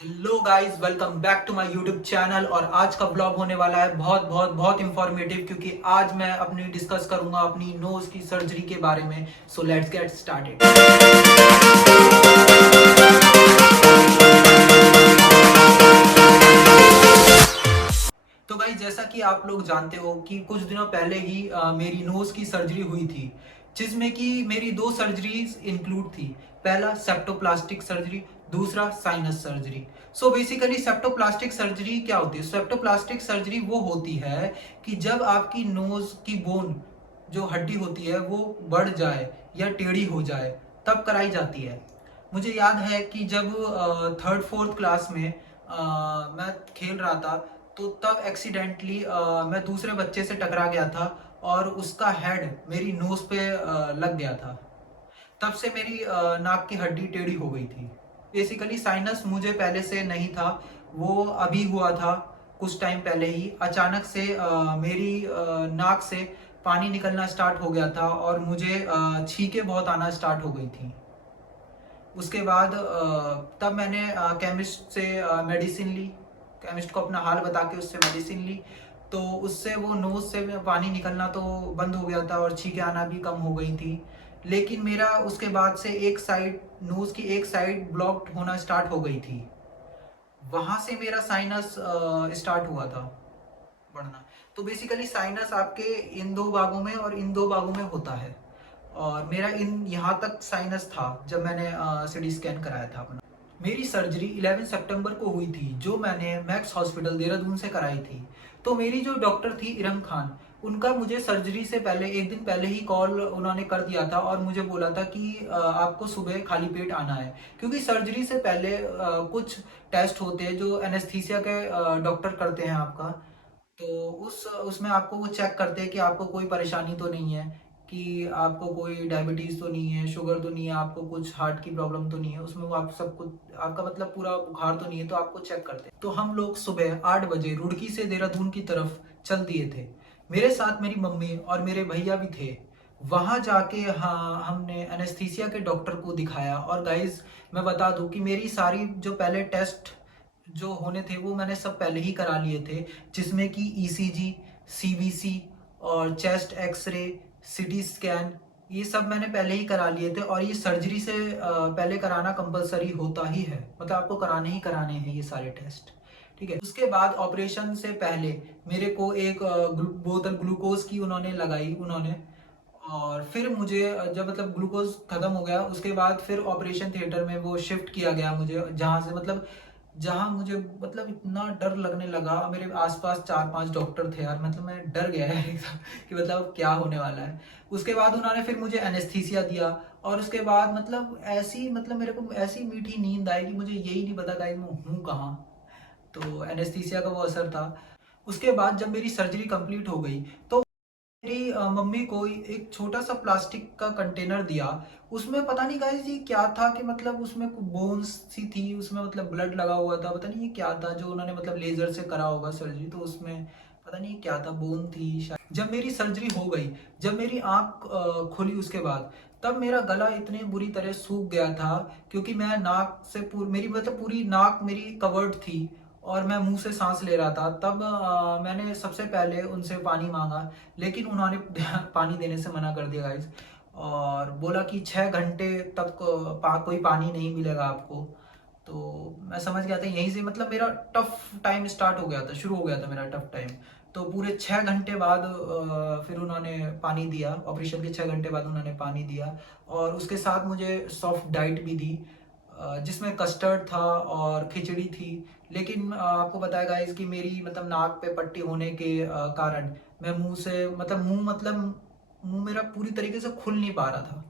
Hello guys, welcome back to my YouTube channel. और आज का ब्लॉग होने वाला है बहुत बहुत बहुत इंफॉर्मेटिव, क्योंकि आज मैं अपनी डिस्कस करूंगा अपनी नोज की सर्जरी के बारे में। So let's get started. तो गाइस, जैसा कि आप लोग जानते हो कि कुछ दिनों पहले ही मेरी नोज की सर्जरी हुई थी, जिसमें कि मेरी दो सर्जरीज इंक्लूड थी। पहला सेप्टोप्लास्टिक सर्जरी, दूसरा sinus surgery. So basically septoplastic surgery क्या होती है? सेप्टोप्लास्टिक सर्जरी वो होती है कि जब आपकी नोज की बोन, जो हड्डी होती है, वो बढ़ जाए या टेढ़ी हो जाए, तब कराई जाती है। मुझे याद है कि जब थर्ड फोर्थ क्लास में मैं खेल रहा था, तो तब एक्सीडेंटली मैं दूसरे बच्चे से टकरा गया था और उसका हेड मेरी नोज पे लग गया था। तब से मेरी नाक की हड्डी टेढ़ी हो गई थी। बेसिकली साइनस मुझे पहले से नहीं था, वो अभी हुआ था। कुछ टाइम पहले ही अचानक से मेरी नाक से पानी निकलना स्टार्ट हो गया था और मुझे छींकें बहुत आना स्टार्ट हो गई थी। उसके बाद तब मैंने केमिस्ट से मेडिसिन ली। केमिस्ट को अपना हाल बता के उससे मेडिसिन ली, तो उससे वो नोज से पानी निकलना तो बंद हो गया था और छींके आना भी कम हो गई थी। लेकिन मेरा उसके बाद से एक साइड, नोज की एक साइड ब्लॉक्ड होना स्टार्ट हो गई थी। वहां से मेरा साइनस स्टार्ट हुआ था बढ़ना। तो बेसिकली साइनस आपके इन दो भागों में और इन दो भागों में होता है। और मेरा इन यहाँ तक साइनस था जब मैंने सिटी स्कैन कराया था अपना। मेरी सर्जरी 11 सितंबर को हुई थी, जो मैंने मैक्स हॉस्पिटल देहरादून से कराई थी। तो मेरी जो डॉक्टर थी इरम खान, उनका मुझे सर्जरी से पहले एक दिन पहले ही कॉल उन्होंने कर दिया था और मुझे बोला था कि आपको सुबह खाली पेट आना है, क्योंकि सर्जरी से पहले कुछ टेस्ट होते हैं जो एनेस्थीसिया के डॉक्टर करते हैं आपका। तो उसमें आपको वो चेक करते हैं कि आपको कोई परेशानी तो नहीं है, कि आपको कोई डायबिटीज तो नहीं है, शुगर तो नहीं है, आपको कुछ हार्ट की प्रॉब्लम तो नहीं है। उसमें वो आप सब कुछ, आपका मतलब पूरा बुखार तो नहीं है, तो आपको चेक करते हैं। तो हम लोग सुबह 8 बजे रुड़की से देहरादून की तरफ चल दिए थे। मेरे साथ मेरी मम्मी और मेरे भैया भी थे। वहां जाके हाँ, हमने एनेस्थीसिया के डॉक्टर को दिखाया। और गाइज, मैं बता दूं कि मेरी सारी जो पहले टेस्ट जो होने थे वो मैंने सब पहले ही करा लिए थे, जिसमें कि ईसीजी, सीबीसी और चेस्ट एक्सरे, सिटी स्कैन, ये सब मैंने पहले ही करा लिए थे। और ये सर्जरी से पहले कराना कंपलसरी होता ही है, मतलब आपको कराने ही कराने हैं ये सारे टेस्ट। ठीक है। उसके बाद ऑपरेशन से पहले मेरे को एक बोतल ग्लूकोज की उन्होंने लगाई उन्होंने। और फिर मुझे जब मतलब ग्लूकोज खत्म हो गया, उसके बाद फिर ऑपरेशन थिएटर में वो शिफ्ट किया गया मुझे, जहाँ से मतलब जहाँ मुझे मतलब इतना डर लगने लगा। मेरे आसपास 4-5 डॉक्टर थे यार, मतलब मैं डर गया है एकदम कि मतलब क्या होने वाला है। उसके बाद उन्होंने फिर मुझे एनेस्थीसिया दिया। और उसके बाद मतलब ऐसी, मतलब मेरे को ऐसी मीठी नींद आई कि मुझे यही नहीं पता गाइस मैं हूँ कहाँ। तो एनेस्थीसिया का वो असर था। उसके बाद जब मेरी सर्जरी कंप्लीट हो गई, तो मेरी मम्मी को एक छोटा सा प्लास्टिक का कंटेनर दिया। उसमें पता नहीं गाइस ये क्या था, कि मतलब उसमें बोन्स सी थी, उसमें मतलब ब्लड लगा हुआ था। पता नहीं ये क्या था, जो उन्होंने मतलब लेजर से करा होगा सर्जरी, तो उसमें पता नहीं क्या था, बोन थी शायद। जब मेरी सर्जरी हो गई, जब मेरी आंख खुली उसके बाद, तब मेरा गला इतने बुरी तरह सूख गया था, क्योंकि मैं नाक से मेरी मतलब पूरी नाक मेरी कवर्ड थी और मैं मुंह से सांस ले रहा था। तब मैंने सबसे पहले उनसे पानी मांगा, लेकिन उन्होंने पानी देने से मना कर दिया गाइस। और बोला कि 6 घंटे तक कोई पानी नहीं मिलेगा आपको। तो मैं समझ गया था यहीं से, मतलब मेरा टफ टाइम स्टार्ट हो गया था, शुरू हो गया था मेरा टफ टाइम। तो पूरे 6 घंटे बाद फिर उन्होंने पानी दिया, ऑपरेशन के 6 घंटे बाद उन्होंने पानी दिया। और उसके साथ मुझे सॉफ्ट डाइट भी दी, जिसमें कस्टर्ड था और खिचड़ी थी। लेकिन आपको पता है गाइस कि मेरी मतलब नाक पे पट्टी होने के कारण मैं मुंह से मतलब मुंह मेरा पूरी तरीके से खुल नहीं पा रहा था।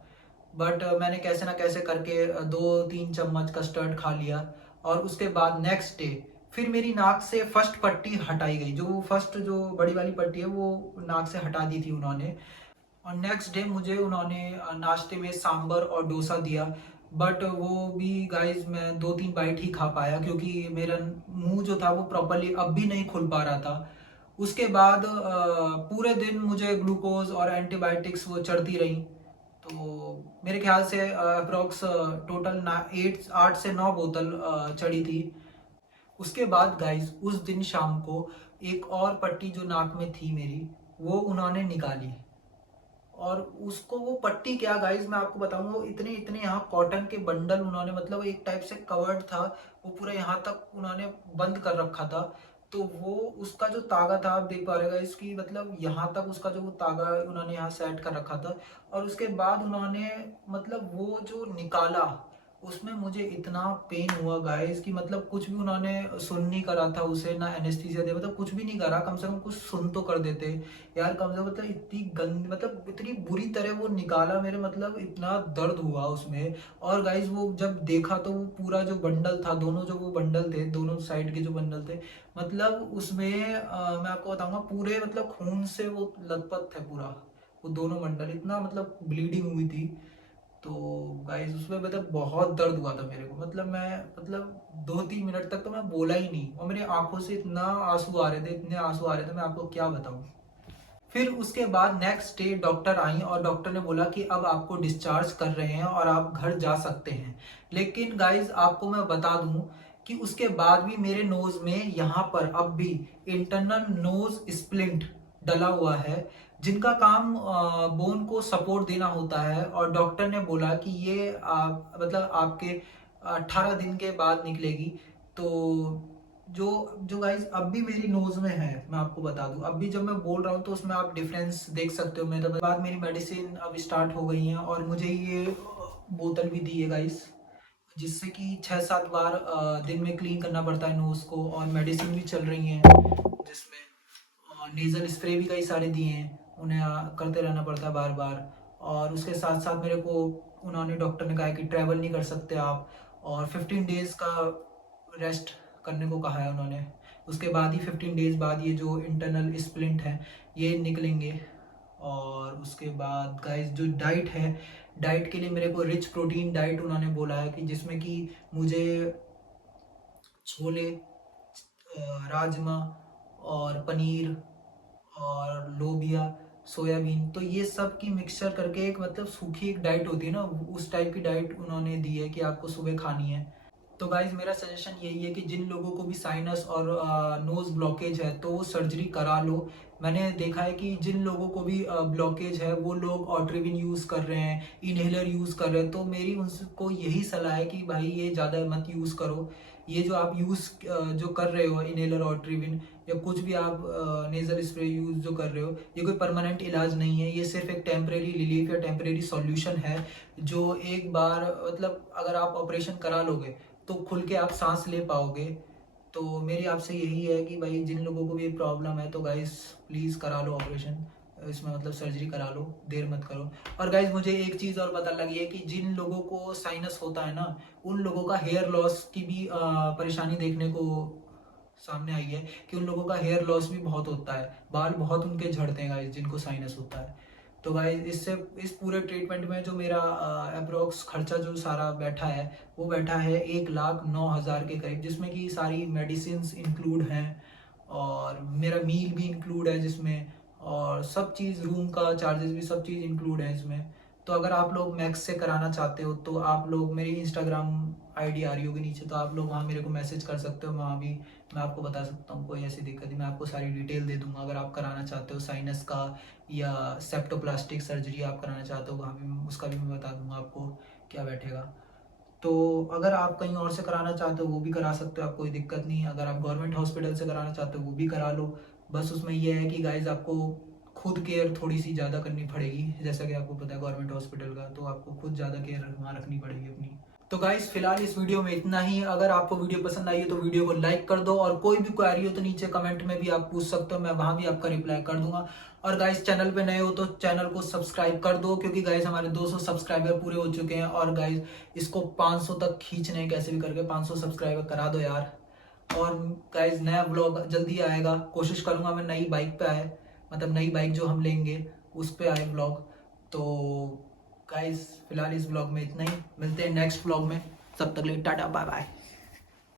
बट मैंने कैसे ना कैसे करके 2-3 चम्मच कस्टर्ड खा लिया। और उसके बाद नेक्स्ट डे फिर मेरी नाक से फर्स्ट पट्टी हटाई गई, जो फर्स्ट जो बड़ी वाली पट्टी है वो नाक से हटा दी थी उन्होंने। और नेक्स्ट डे मुझे उन्होंने नाश्ते में सांबर और डोसा दिया। बट वो भी गाइस मैं 2-3 बाइट ही खा पाया, क्योंकि मेरा मुंह जो था वो प्रॉपरली अब भी नहीं खुल पा रहा था। उसके बाद पूरे दिन मुझे ग्लूकोज और एंटीबायोटिक्स वो चढ़ती रही। तो मेरे ख्याल से अप्रोक्स टोटल 8 से 9 बोतल चढ़ी थी। उसके बाद गाइज उस दिन शाम को एक और पट्टी जो नाक में थी मेरी, वो उन्होंने निकाली। और उसको वो पट्टी क्या गाइज मैं आपको बताऊंगा, वो इतने इतने यहाँ कॉटन के बंडल उन्होंने, मतलब एक टाइप से कवर्ड था, वो पूरा यहाँ तक उन्होंने बंद कर रखा था। तो वो उसका जो तागा था, आप देख पा रहे गाइज कि मतलब यहाँ तक उसका जो वो तागा उन्होंने यहाँ सेट कर रखा था। और उसके बाद उन्होंने मतलब वो जो निकाला, उसमें मुझे इतना पेन हुआ गाइस कि मतलब कुछ भी उन्होंने सुन नहीं करा था उसे, ना एनेस्थीसिया दे, मतलब कुछ भी नहीं करा, कम से कम कुछ सुन तो कर देते यार, कम से कम। मतलब इतनी गंदी, मतलब इतनी बुरी तरह वो निकाला मेरे, मतलब इतना दर्द हुआ उसमें। और गाइस वो जब देखा तो वो पूरा जो बंडल था, दोनों जो वो बंडल थे, दोनों साइड के जो बंडल थे, मतलब उसमें मैं आपको बताऊंगा पूरे मतलब खून से वो लथपथ थे पूरा, वो दोनों बंडल, इतना मतलब ब्लीडिंग हुई थी। तो गाइस उसमें मतलब बहुत दर्द हुआ था मेरे को, मतलब मैं मतलब 2-3 मिनट तक तो मैं बोला ही नहीं, और मेरी आंखों से इतना आंसू आ रहे थे, इतने आंसू आ रहे थे, मैं आपको क्या बताऊं। फिर उसके बाद नेक्स्ट डे डॉक्टर आई और डॉक्टर ने बोला कि अब आपको डिस्चार्ज कर रहे हैं और आप घर जा सकते हैं। लेकिन गाइज आपको मैं बता दूं कि उसके बाद भी मेरे नोज में यहाँ पर अब भी इंटरनल नोज स्प्लिंट डला हुआ है, जिनका काम बोन को सपोर्ट देना होता है। और डॉक्टर ने बोला कि ये मतलब आपके 18 दिन के बाद निकलेगी। तो जो जो गाइज अब भी मेरी नोज में है, मैं आपको बता दूं, अब भी जब मैं बोल रहा हूँ तो उसमें आप डिफरेंस देख सकते हो। मेरे बाद मेरी मेडिसिन अब स्टार्ट हो गई है और मुझे ये बोतल भी दी है गाइस, जिससे कि 6-7 बार दिन में क्लीन करना पड़ता है नोज को। और मेडिसिन भी चल रही हैं, जिसमें नेज़ल स्प्रे भी कई सारे दिए हैं, उन्हें करते रहना पड़ता है बार बार। और उसके साथ साथ मेरे को उन्होंने, डॉक्टर ने कहा है कि ट्रैवल नहीं कर सकते आप, और 15 डेज़ का रेस्ट करने को कहा है उन्होंने। उसके बाद ही 15 डेज़ बाद ये जो इंटरनल स्प्लिंट है ये निकलेंगे। और उसके बाद गाइस जो डाइट है, डाइट के लिए मेरे को रिच प्रोटीन डाइट उन्होंने बोला है, कि जिसमें कि मुझे छोले, राजमा और पनीर और लोबिया, सोयाबीन, तो ये सब की मिक्सचर करके एक मतलब सूखी एक डाइट होती है ना, उस टाइप की डाइट उन्होंने दी है कि आपको सुबह खानी है। तो गाइज मेरा सजेशन यही है कि जिन लोगों को भी साइनस और नोज ब्लॉकेज है तो वो सर्जरी करा लो। मैंने देखा है कि जिन लोगों को भी ब्लॉकेज है वो लोग ऑट्रिविन यूज़ कर रहे हैं, इनहेलर यूज़ कर रहे हैं। तो मेरी उनको यही सलाह है कि भाई ये ज़्यादा मत यूज़ करो। ये जो आप यूज़ जो कर रहे हो इनहेलर, ऑट्रिविन या कुछ भी आप नेज़ल स्प्रे यूज़ जो कर रहे हो, ये कोई परमानेंट इलाज नहीं है, ये सिर्फ एक टेम्परेरी रिलीफ या टेम्परेरी सॉल्यूशन है। जो एक बार मतलब अगर आप ऑपरेशन करा लोगे तो खुल के आप सांस ले पाओगे। तो मेरी आपसे यही है कि भाई जिन लोगों को भी ये प्रॉब्लम है तो गाइस प्लीज़ करा लो ऑपरेशन, इसमें मतलब सर्जरी करा लो, देर मत करो। और गाइस मुझे एक चीज़ और पता लगी है कि जिन लोगों को साइनस होता है ना, उन लोगों का हेयर लॉस की भी परेशानी देखने को सामने आई है, कि उन लोगों का हेयर लॉस भी बहुत होता है, बाल बहुत उनके झड़ते हैं गाइस जिनको साइनस होता है। तो गाइस इससे इस पूरे ट्रीटमेंट में जो मेरा अप्रोक्स खर्चा जो सारा बैठा है, वो बैठा है 1,09,000 के करीब, जिसमें कि सारी मेडिसिन इंक्लूड हैं और मेरा मील भी इंक्लूड है जिसमें, और सब चीज़, रूम का चार्जेस भी, सब चीज़ इंक्लूड है इसमें। तो अगर आप लोग मैक्स से कराना चाहते हो तो आप लोग, मेरी इंस्टाग्राम आईडी आ रही होगी नीचे, तो आप लोग वहाँ मेरे को मैसेज कर सकते हो, वहाँ भी मैं आपको बता सकता हूँ, कोई ऐसी दिक्कत नहीं, मैं आपको सारी डिटेल दे दूँगा। अगर आप कराना चाहते हो साइनस का या सेप्टोप्लास्टिक सर्जरी आप कराना चाहते हो, वहाँ भी उसका भी मैं बता दूँगा आपको क्या बैठेगा। तो अगर आप कहीं और से कराना चाहते हो वो भी करा सकते हो, आप कोई दिक्कत नहीं है। अगर आप गवर्नमेंट हॉस्पिटल से कराना चाहते हो वो भी करा लो। बस उसमें ये है कि गाइज आपको खुद केयर थोड़ी सी ज़्यादा करनी पड़ेगी, जैसा कि आपको पता है गवर्नमेंट हॉस्पिटल का, तो आपको खुद ज़्यादा केयर वहाँ रखनी पड़ेगी अपनी। तो गाइस फिलहाल इस वीडियो में इतना ही। अगर आपको वीडियो पसंद आई है तो वीडियो को लाइक कर दो, और कोई भी क्वेरी हो तो नीचे कमेंट में भी आप पूछ सकते हो, मैं वहां भी आपका रिप्लाई कर दूंगा। और गाइस चैनल पे नए हो तो चैनल को सब्सक्राइब कर दो, क्योंकि गाइस हमारे 200 सब्सक्राइबर पूरे हो चुके हैं, और गाइस इसको 500 तक खींचने हैं, कैसे भी करके 500 सब्सक्राइबर करा दो यार। और गाइस नया ब्लॉग जल्दी आएगा, कोशिश करूंगा मैं नई बाइक पे आए, मतलब नई बाइक जो हम लेंगे उस पे आए ब्लॉग। तो गाइस फिलहाल इस ब्लॉग में इतना ही, मिलते हैं नेक्स्ट ब्लॉग में, तब तक लिए टाटा बाय बाय।